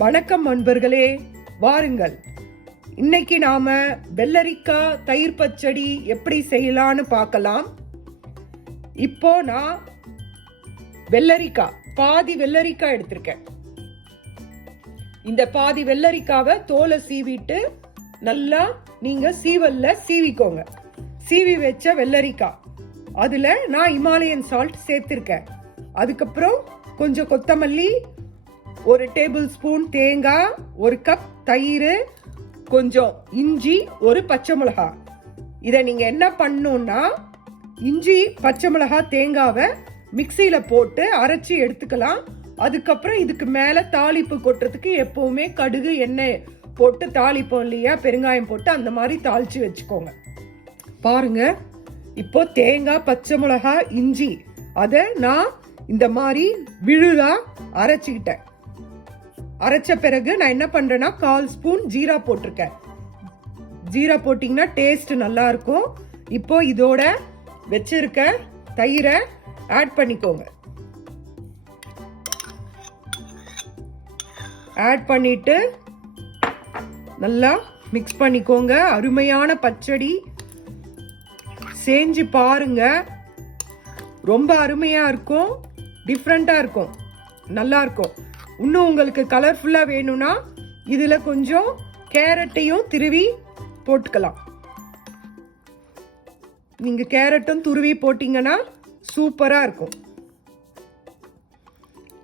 வணக்கம் நண்பர்களே, வாருங்கள். இன்னைக்கு நாம வெள்ளரிக்காய் தயிர் பச்சடி எப்படி செய்யலான்னு பார்க்கலாம். இப்போ நான் பாதி வெள்ளரிக்காய் எடுத்திருக்கேன். இந்த பாதி வெள்ளரிக்காவை தோலை சீவிட்டு நல்லா நீங்க சீவல்ல சீவிக்கோங்க. சீவி வச்ச வெள்ளரிக்காய், அதுல நான் இமாலயன் சால்ட் சேர்த்திருக்கேன். அதுக்கப்புறம் கொஞ்சம் கொத்தமல்லி, ஒரு டேபிள் ஸ்பூன் தேங்காய், ஒரு கப் தயிர், கொஞ்சம் இஞ்சி, ஒரு பச்சை மிளகாய். இதை நீங்க என்ன பண்ணணும்னா, இஞ்சி, பச்சை மிளகாய், தேங்காவை மிக்சியில போட்டு அரைச்சி எடுத்துக்கலாம். அதுக்கப்புறம் இதுக்கு மேல தாளிப்பு கொட்டுறதுக்கு எப்பவுமே கடுகு, எண்ணெய் போட்டு தாளிப்போம் இல்லையா, பெருங்காயம் போட்டு அந்த மாதிரி தாளிச்சு வச்சுக்கோங்க. பாருங்க, இப்போ தேங்காய், பச்சை மிளகாய், இஞ்சி அதை நான் இந்த மாதிரி விழுதா அரைச்சுக்கிட்டேன். அரைச்ச பிறகு நான் என்ன பண்றேன்னா, 1/4 ஸ்பூன் ஜீரா போட்டிருக்கேன். ஜீரா போட்டீங்கன்னா டேஸ்ட் நல்லா இருக்கும். இப்போ இதோட வச்சிருக்க தயிரை ஆட் பண்ணிக்கோங்க. ஆட் பண்ணிட்டு நல்லா மிக்ஸ் பண்ணிக்கோங்க. அருமையான பச்சடி செஞ்சு பாருங்க. ரொம்ப அருமையா இருக்கும், டிஃப்ரெண்டா இருக்கும், நல்லா இருக்கும். இன்னும் உங்களுக்கு கலர்ஃபுல்லா வேணும்னா இதுல கொஞ்சம் கேரட்டையும் துருவி போட்டுக்கலாம். நீங்க கேரட்டும் துருவி போட்டீங்கன்னா சூப்பரா இருக்கும்.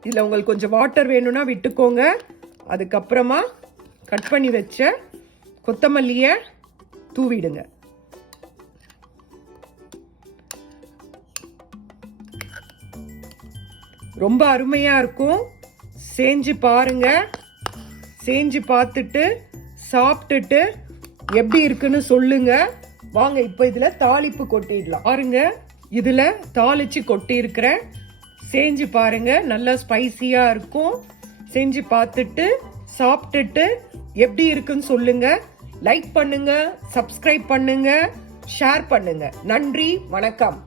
இதுல உங்களுக்கு கொஞ்சம் வாட்டர் வேணும்னா விட்டுக்கோங்க. அதுக்கப்புறமா கட் பண்ணி வச்ச கொத்தமல்லிய தூவிடுங்க. ரொம்ப அருமையா இருக்கும். செஞ்சு பாருங்க. செஞ்சு பார்த்துட்டு சாப்பிட்டுட்டு எப்படி இருக்குன்னு சொல்லுங்க. வாங்க இப்போ இதுல தாளிப்பு கொட்டிடலாம். பாருங்க, இதுல தாளிச்சு கொட்டி இருக்கிறேன். செஞ்சு பாருங்க, நல்லா ஸ்பைசியா இருக்கும். செஞ்சு பார்த்துட்டு சாப்பிட்டுட்டு எப்படி இருக்குன்னு சொல்லுங்க. லைக் பண்ணுங்க, சப்ஸ்கிரைப் பண்ணுங்க, ஷேர் பண்ணுங்க. நன்றி, வணக்கம்.